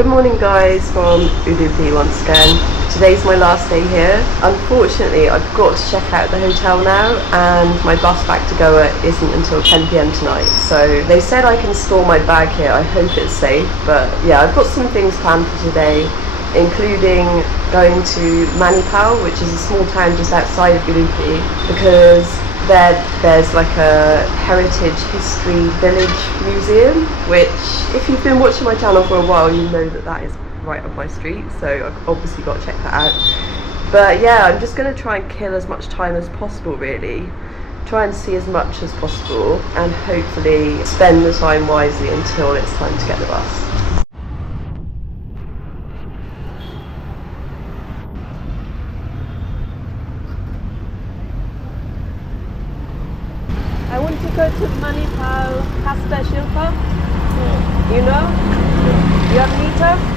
Good morning guys from Udupi once again. Today's my last day here. Unfortunately I've got to check out the hotel now and my bus back to Goa isn't until 10 PM tonight. So they said I can store my bag here, I hope it's safe. But yeah, I've got some things planned for today, including going to Manipal, which is a small town just outside of Udupi, because there's like a heritage history village museum, which if you've been watching my channel for a while you know that is right up my street, so I've obviously got to check that out. But yeah, I'm just going to try and kill as much time as possible really, try and see as much as possible and hopefully spend the time wisely until it's time to get the bus. I want to go to Manipal Hasta Shilpa. Yeah. You know? Yeah. You have a meter?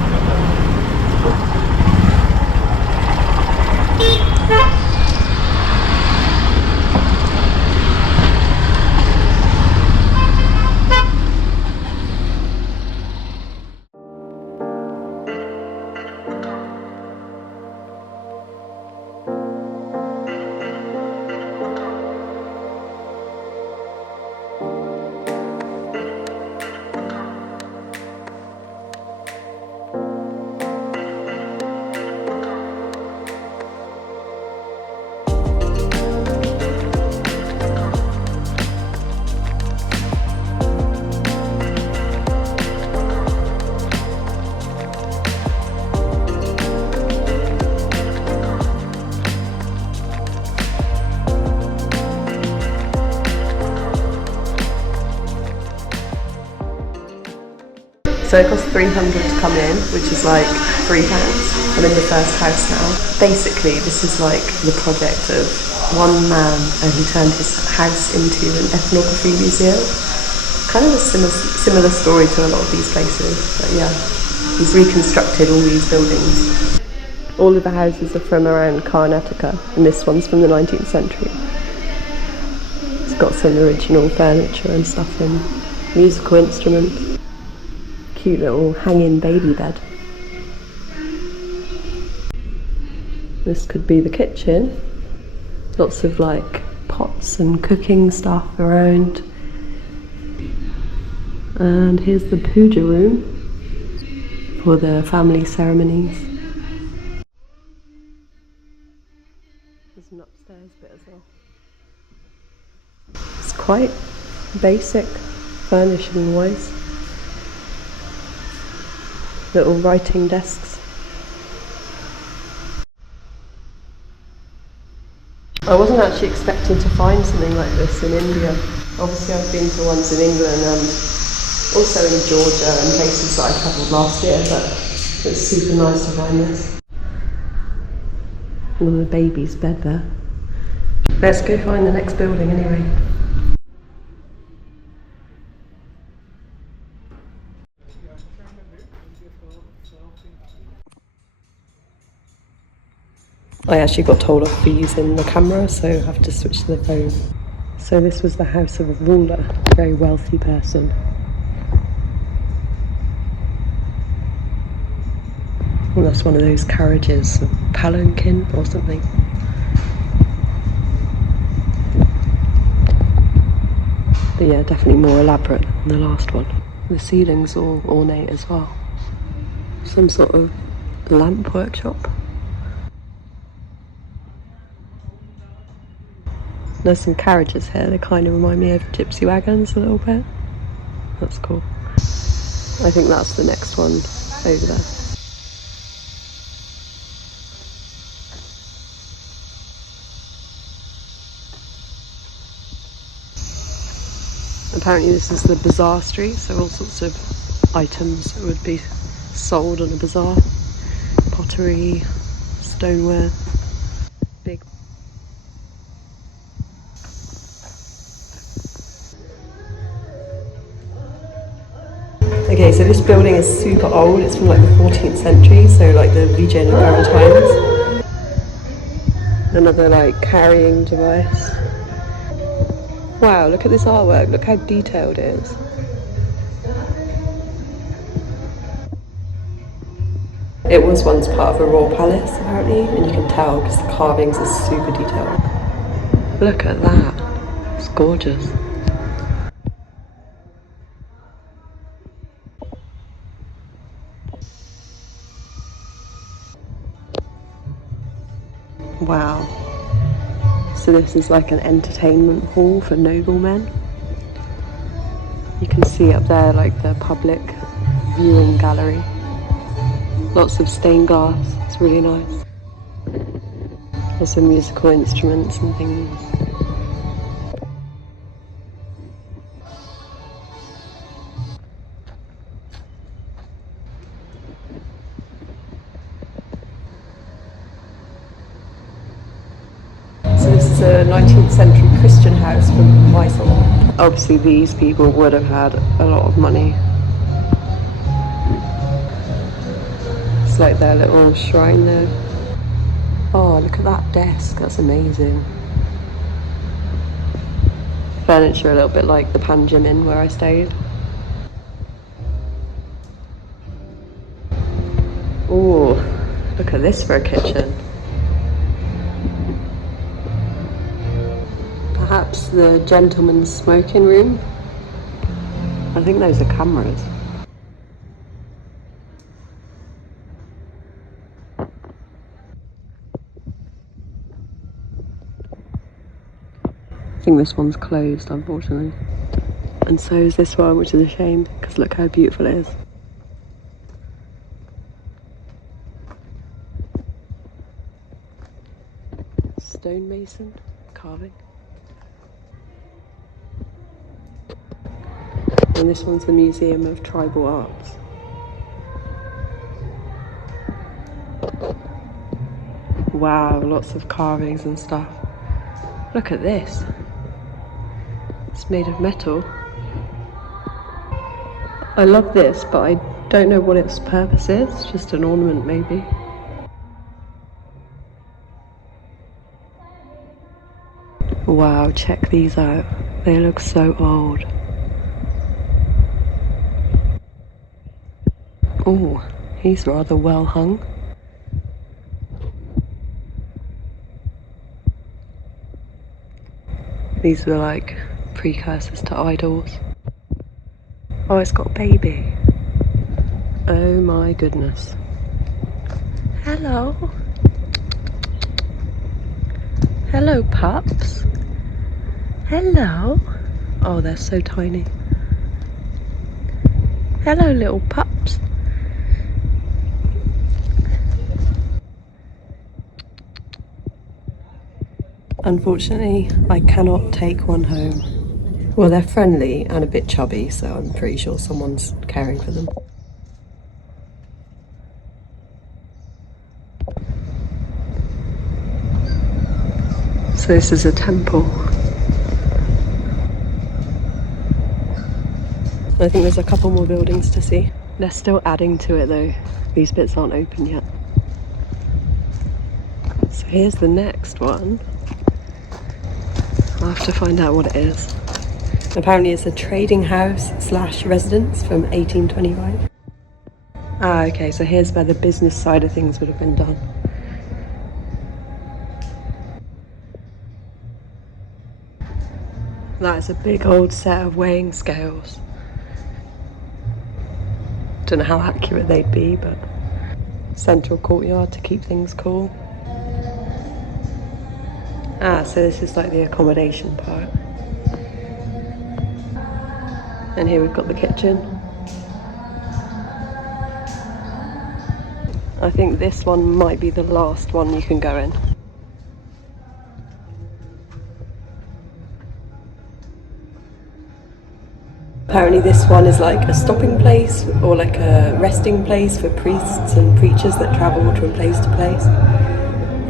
So it costs 300 to come in, which is like £3. I'm in the first house now. Basically, this is like the project of one man who turned his house into an ethnography museum. Kind of a similar story to a lot of these places, but yeah, he's reconstructed all these buildings. All of the houses are from around Karnataka, and this one's from the 19th century. It's got some original furniture and stuff and musical instruments. Cute little hanging baby bed. This could be the kitchen. Lots of like pots and cooking stuff around. And here's the puja room for the family ceremonies. There's an upstairs bit as well. It's quite basic furnishing wise. Little writing desks. I wasn't actually expecting to find something like this in India. Obviously I've been to ones in England and also in Georgia and places that I travelled last year, but it's super nice to find this. And the baby's bed there. Let's go find the next building anyway. I actually got told off for using the camera, so I have to switch to the phone. So this was the house of a ruler, a very wealthy person. Well, that's one of those carriages, a palanquin or something. But yeah, definitely more elaborate than the last one. The ceiling's all ornate as well. Some sort of lamp workshop. There's some carriages here, they kind of remind me of gypsy wagons a little bit. That's cool. I think that's the next one over there. Apparently this is the bazaar street, so all sorts of items would be sold on a bazaar. Pottery, stoneware, big. Okay, so this building is super old, it's from like the 14th century, so like the Vijayanagara times. Another like carrying device. Wow, look at this artwork, look how detailed it is. It was once part of a royal palace apparently, and you can tell because the carvings are super detailed. Look at that, it's gorgeous. Wow. So this is like an entertainment hall for noblemen. You can see up there like the public viewing gallery. Lots of stained glass, it's really nice. Also musical instruments and things. So this is a 19th century Christian house from Mysore. Obviously these people would have had a lot of money. It's like their little shrine there. Oh, look at that desk, that's amazing. Furniture a little bit like the Panjim Inn where I stayed. Oh, look at this for a kitchen. Perhaps the gentleman's smoking room. I think those are cameras. I think this one's closed, unfortunately. And so is this one, which is a shame, because look how beautiful it is. Stonemason carving. And this one's the Museum of Tribal Arts. Wow, lots of carvings and stuff. Look at this. It's made of metal. I love this, but I don't know what its purpose is. It's just an ornament, maybe. Wow, check these out. They look so old. Oh, he's rather well hung. These were like precursors to idols. Oh, it's got a baby. Oh my goodness. Hello. Hello, pups. Hello. Oh, they're so tiny. Hello, little pups. Unfortunately, I cannot take one home. Well, they're friendly and a bit chubby, so I'm pretty sure someone's caring for them. So this is a temple. I think there's a couple more buildings to see. They're still adding to it though. These bits aren't open yet. So here's the next one. I'll have to find out what it is. Apparently it's a trading house / residence from 1825. Ah, okay, so here's where the business side of things would have been done. That is a big old set of weighing scales. Don't know how accurate they'd be, but central courtyard to keep things cool. Ah, so this is like the accommodation part. And here we've got the kitchen. I think this one might be the last one you can go in. Apparently this one is like a stopping place or like a resting place for priests and preachers that travel from place to place.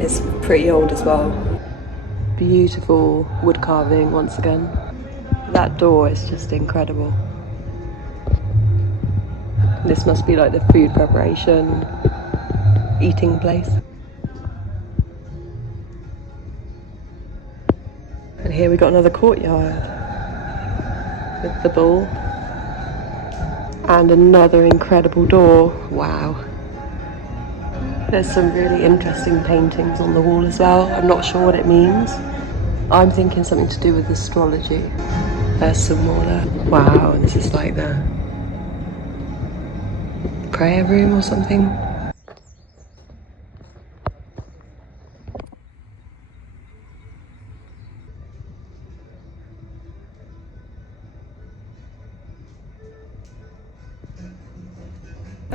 It's pretty old as well. Beautiful wood carving once again. That door is just incredible. This must be like the food preparation, eating place. And here we got another courtyard with the bull. And another incredible door. Wow. There's some really interesting paintings on the wall as well. I'm not sure what it means. I'm thinking something to do with astrology. There's some more there. Wow, this is like the prayer room or something.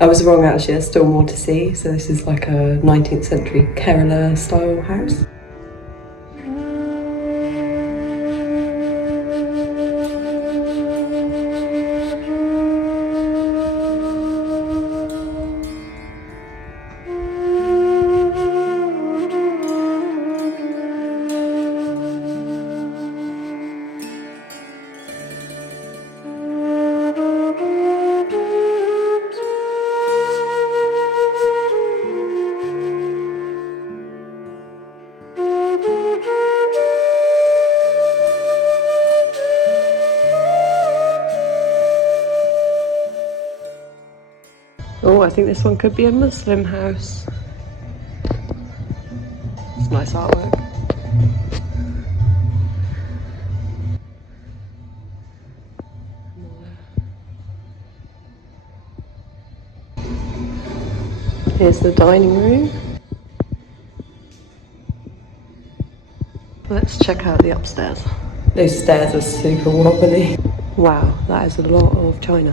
I was wrong actually, there's still more to see. So this is like a 19th century Kerala style house. Oh, I think this one could be a Muslim house. It's nice artwork. Here's the dining room. Let's check out the upstairs. Those stairs are super wobbly. Wow, that is a lot of china.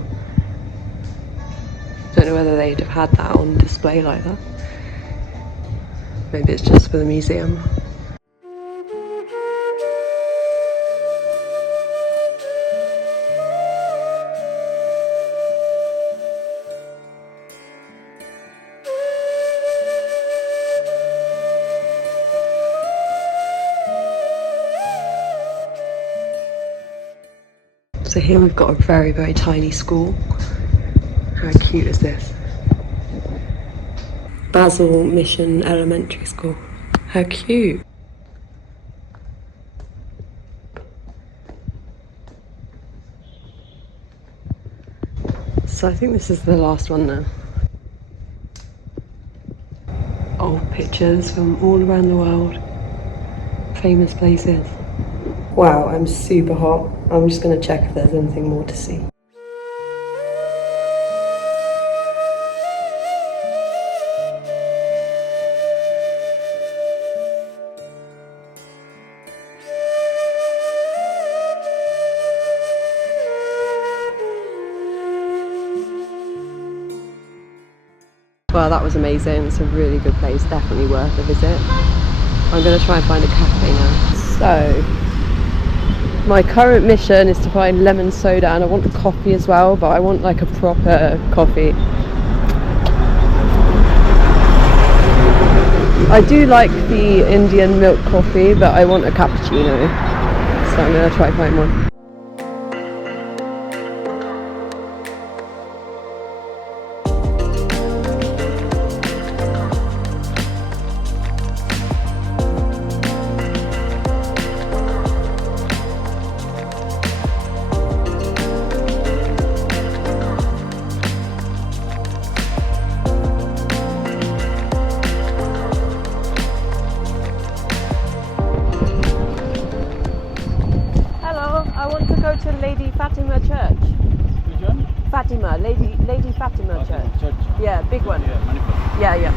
Don't know whether they'd have had that on display like that. Maybe it's just for the museum. So here we've got a very, very tiny school. How cute is this? Basil Mission Elementary School. How cute. So I think this is the last one now. Old pictures from all around the world. Famous places. Wow, I'm super hot. I'm just going to check if there's anything more to see. Well, that was amazing. It's a really good place, definitely worth a visit. I'm going to try and find a cafe now. So, my current mission is to find lemon soda, and I want a coffee as well, but I want like a proper coffee. I do like the Indian milk coffee, but I want a cappuccino. So I'm going to try and find one. I want to go to Lady Fatima Church. Which one? Fatima, Lady Fatima Church. Yeah, big one. Yeah, Manipal. Yeah, yeah.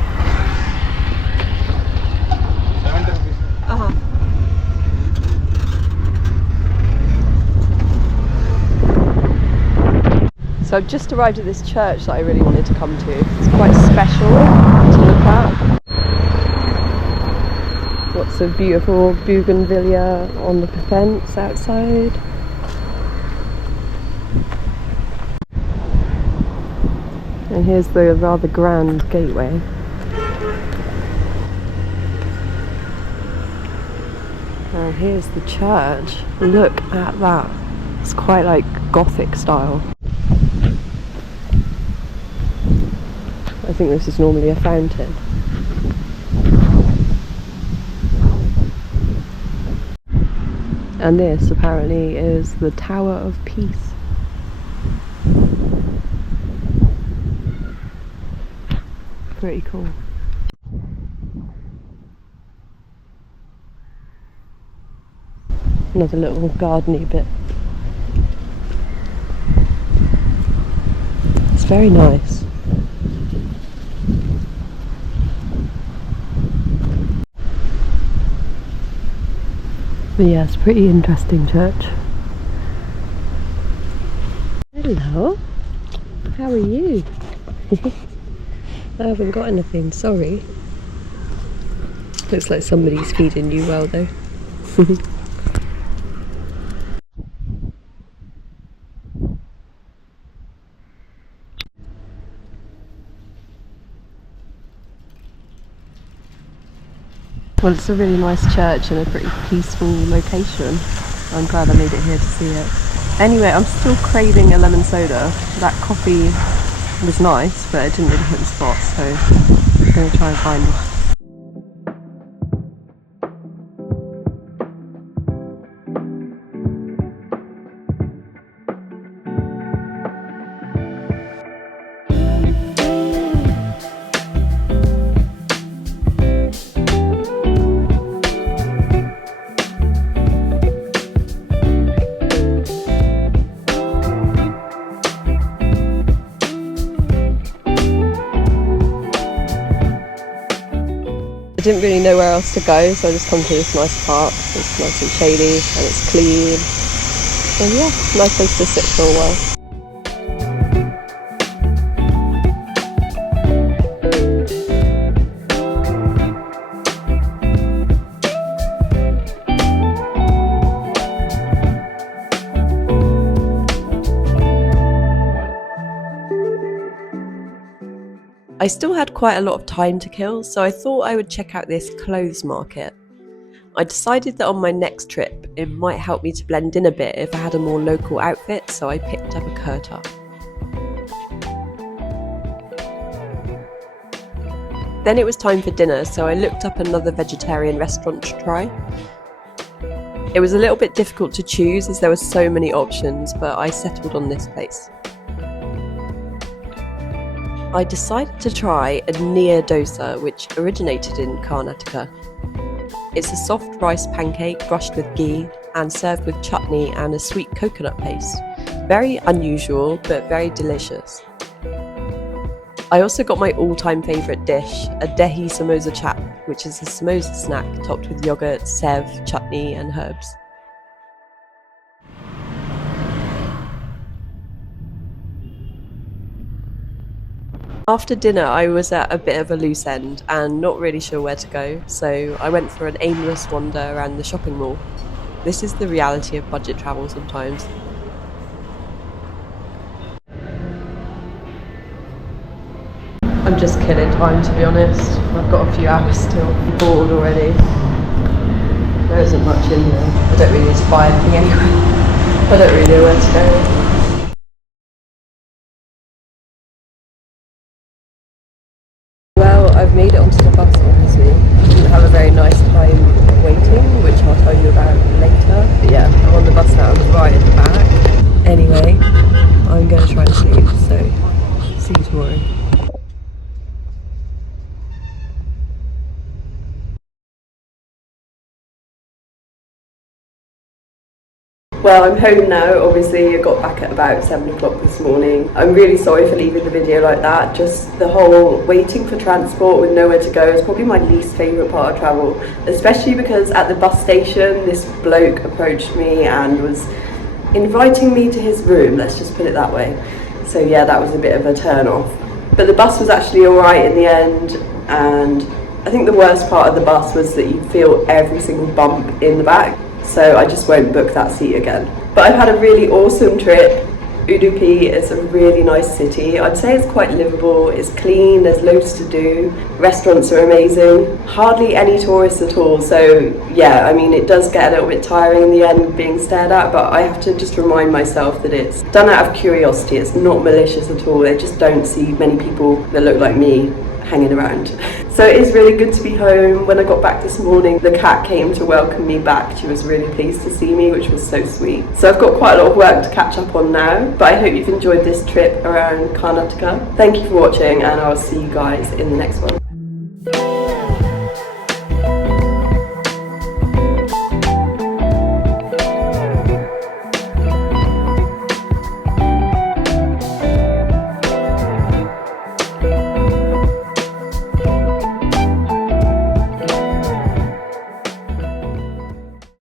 70 rupees. Uh-huh. So I've just arrived at this church that I really wanted to come to. It's quite special to look at. Lots of beautiful bougainvillea on the fence outside. And here's the rather grand gateway. And here's the church. Look at that. It's quite like Gothic style. I think this is normally a fountain. And this apparently is the Tower of Peace. Pretty cool. Another little gardeny bit. It's very nice. But yeah, it's a pretty interesting church. Hello, how are you? I haven't got anything, sorry. Looks like somebody's feeding you well though. Well, it's a really nice church in a pretty peaceful location. I'm glad I made it here to see it. Anyway, I'm still craving a lemon soda. That coffee was nice, but it didn't really hit the spot, so I'm going to try and find one. I didn't really know where else to go, so I just come to this nice park. It's nice and shady and it's clean. So yeah, nice place to sit for a while. I still had quite a lot of time to kill, so I thought I would check out this clothes market. I decided that on my next trip, it might help me to blend in a bit if I had a more local outfit, so I picked up a kurta. Then it was time for dinner, so I looked up another vegetarian restaurant to try. It was a little bit difficult to choose as there were so many options, but I settled on this place. I decided to try a neer dosa, which originated in Karnataka. It's a soft rice pancake brushed with ghee and served with chutney and a sweet coconut paste. Very unusual, but very delicious. I also got my all-time favourite dish, a dahi samosa chap, which is a samosa snack topped with yogurt, sev, chutney and herbs. After dinner, I was at a bit of a loose end and not really sure where to go, so I went for an aimless wander around the shopping mall. This is the reality of budget travel sometimes. I'm just killing time, to be honest. I've got a few hours still. I'm bored already. There isn't much in here. I don't really need to buy anything anyway. I don't really know where to go. I've made it onto the bus, obviously. I didn't have a very nice time waiting, which I'll tell you about later. But yeah, I'm on the bus now, I'm right at the back. Anyway, I'm going to try and sleep, so see you tomorrow. Well, I'm home now. Obviously I got back at about 7 o'clock this morning. I'm really sorry for leaving the video like that. Just the whole waiting for transport with nowhere to go is probably my least favourite part of travel, especially because at the bus station this bloke approached me and was inviting me to his room, let's just put it that way. So yeah, that was a bit of a turn off. But the bus was actually alright in the end, and I think the worst part of the bus was that you feel every single bump in the back. So I just won't book that seat again. But I've had a really awesome trip. Udupi is a really nice city. I'd say it's quite livable, it's clean, there's loads to do. Restaurants are amazing. Hardly any tourists at all. So yeah, I mean, it does get a little bit tiring in the end being stared at, but I have to just remind myself that it's done out of curiosity. It's not malicious at all. They just don't see many people that look like me hanging around. So it is really good to be home. When I got back this morning, the cat came to welcome me back. She was really pleased to see me, which was so sweet. So I've got quite a lot of work to catch up on now, but I hope you've enjoyed this trip around Karnataka. Thank you for watching, and I'll see you guys in the next one.